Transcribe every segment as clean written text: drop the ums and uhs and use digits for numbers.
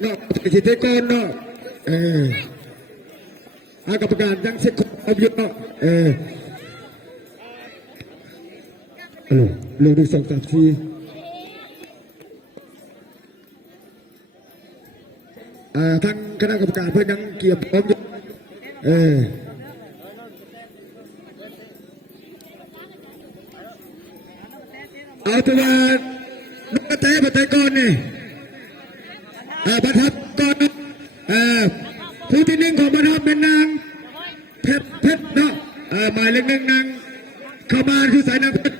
เนาะสิเทก่อนเนาะอากรรมการยังเช็คความเยอะเนาะเรื่องที่2 3 4ทั้งคณะกรรมการเพื่อนยังเกี่ยวพร้อมอยู่เอาตัวลูกกระเตะมาเตะก่อนนี่บรรทับก่อนผู้ที่1ของบรรทับเป็นนางเพชรเนาะหมายเลข1นางเข้ามาคือสายนางเพชร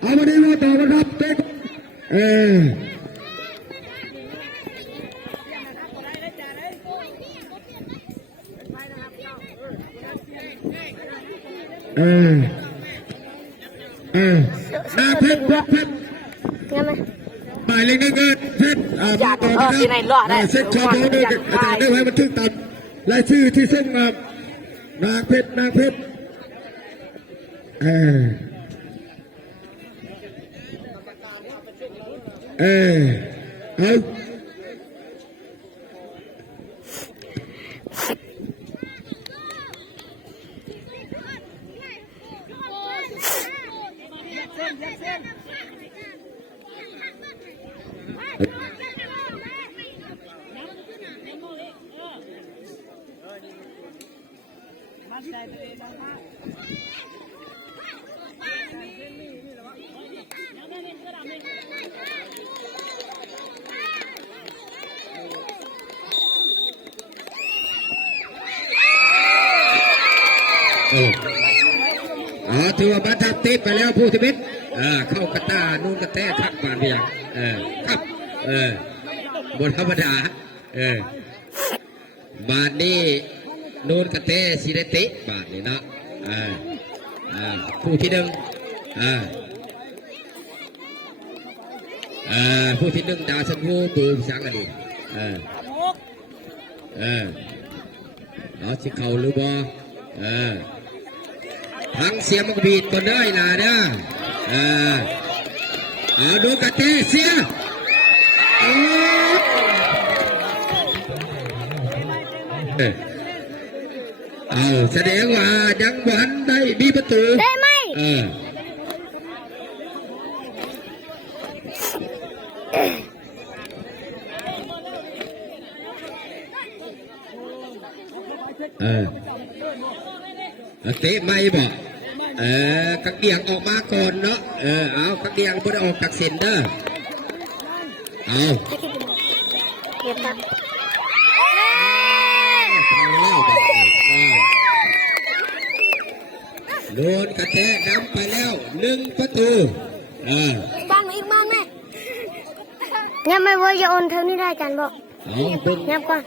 เอามาดีมาต่อบรรทับเตะนาเพชรหมายเลข1เพชรต่อนะครับเซ็ตชอบด้วยอาจารย์ได้ไว้บันทึกตัดรายชื่อที่ส่งมานางเพชรเอาถือว่าบรรทัดติดไปแล้วผู้ที่มิตรเข้ากระตานู่นกระแทกทักบานเพียงครับบนธรรมดาบาทนี้นู่นกระแทกสิเดติบาทนี้เนาะผู้ที่1ผู้ที่1ดาวสันผู้ปืนสังกันดีเอาสิเขาหรือบ่ทั้งเสียมกบีดก็ได้ล่ะนะเอาดูกระเตะเสียเอาแสดงว่ายังหวันได้มีประตูได้ไหมเตะไม่บอกกระเดียงออกมาก่อนเนาะเอากระเดียงบ่ได้ออกจากเส้นเด้อเอาโดนกระแทกนำไปแล้ว1 ประตูบ้านอีกบ้านแม่ยังไม่ว่าจะโอนเท่านี้ได้กันบอกยังก่อน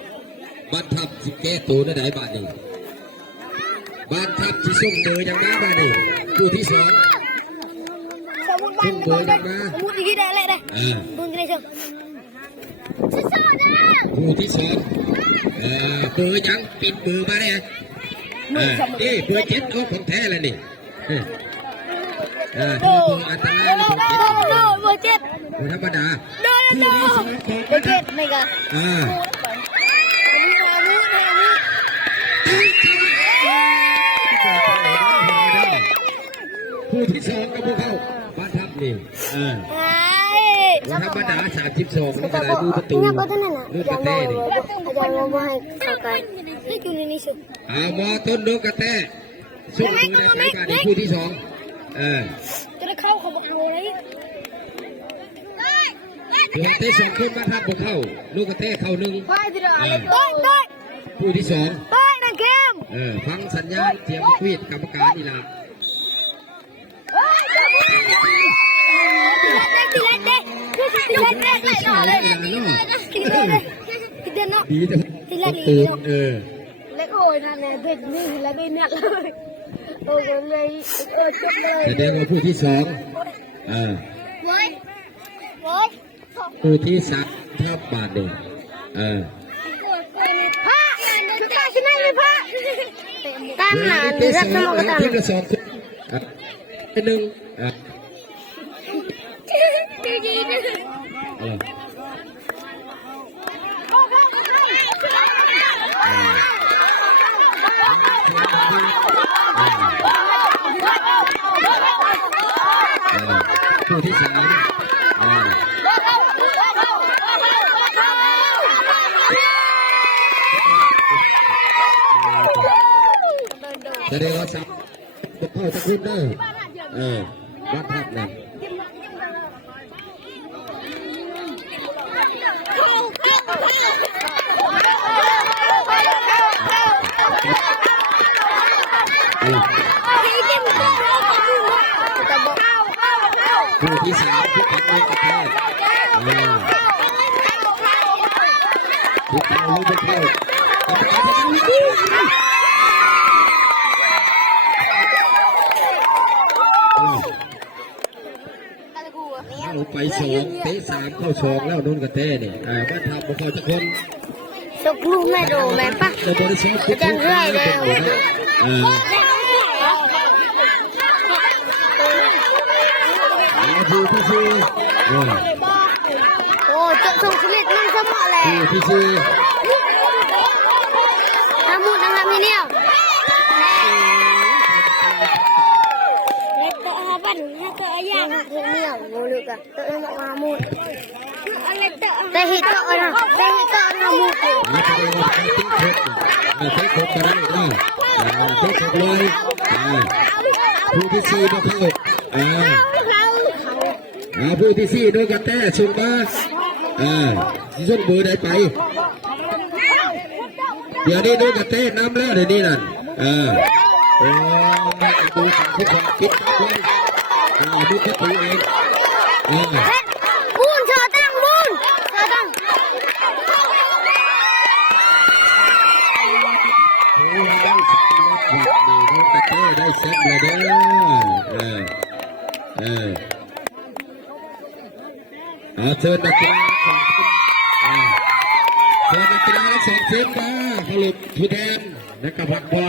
บ้านทับสิแก้ตัวได้บ้านนี้บ้านทับที่ส่งเบอร์ยังมาบ้านนี้ผู้ที่2ส่งเบอร์ยังมาผู้ที่ได้เลยได้บุญกันเลยเชียวผู้ที่2เบอร์ยังปิดเบอร์มาเนี่ยนี่เบอร์7เอาของแท้เลยนี่เบอร์อันตรายเบอร์7ธรรมดาเบอร์7ไม่กันผู้ที่2กับพวกเขาบ้านทับนี่ธรรมดา32นี่ก็ได้ดูประตูดูกระเต้นี่มาต้นดูกระเต้ส่งมือในการในผู้ที่2จะได้เข้าเขาบอกเอาเลยผู้เต้ส่งขึ้นบ้านทับพวกเขาลูกกระเต้เข้า1ผู้ที่2ฟังสัญญาณเสียงควีดกรรมการนี่ล่ะดีจังตื่นเล็กโอยนั่นแหละเด็กนี่แล้วได้เนี่ยเลยโอ้ยเลยแสดงว่าผู้ที่2ผู้ที่3ทับบาทเดียวพ่อตาชินันเลยพ่อตามหลานรับสมองตามที่2เป็น1 เข้าตะคุบได้วัดทับนะคู่ที่สามที่ขัดมือกับแพ้ที่เอาลูกไปเที่ยวเอาไปสองเตะสามเข้าชองแล้วนุ่นกับเต้เนี่ยแม่ทำมาคอยทุกคนสุกลูกแม่โดแม่ปะจะบริสุทธิ์ทุกคนผู้ที่สี่โอ้จบส่งสำเร็จมันสมอแล้วผู้ที่สี่ทำหมดนะครับพี่เนี่ยปั่นให้เตะย่างเนี่ยโมลึกอะเตะมาหมดแต่ฮิตเตอร์นะแต่ฮิตเตอร์นะหมดไม่ใช่ว่าไม่ใช่คนกันนะทุกคนเลยผู้ที่สี่มาเข้าผู้ที่สี่โดนกันแต้ชุนมาชุนมือได้ไปเดี๋ยวนี้โดนกันแต้น้ำแล้วเดี๋ยวนี้นั่นโอ้ไม่ดูสังทุกคนคิดด้วยดูแค่ตัวเองบุญเธอตั้งบุญเธอตั้งโอ้ได้สักทีดูกันแต้ได้เซ็ตเลยเด้อเชิญนักกีฬาเชิญนักกีฬาสองทีมมาผลิตผู้แทนและกับพักบอล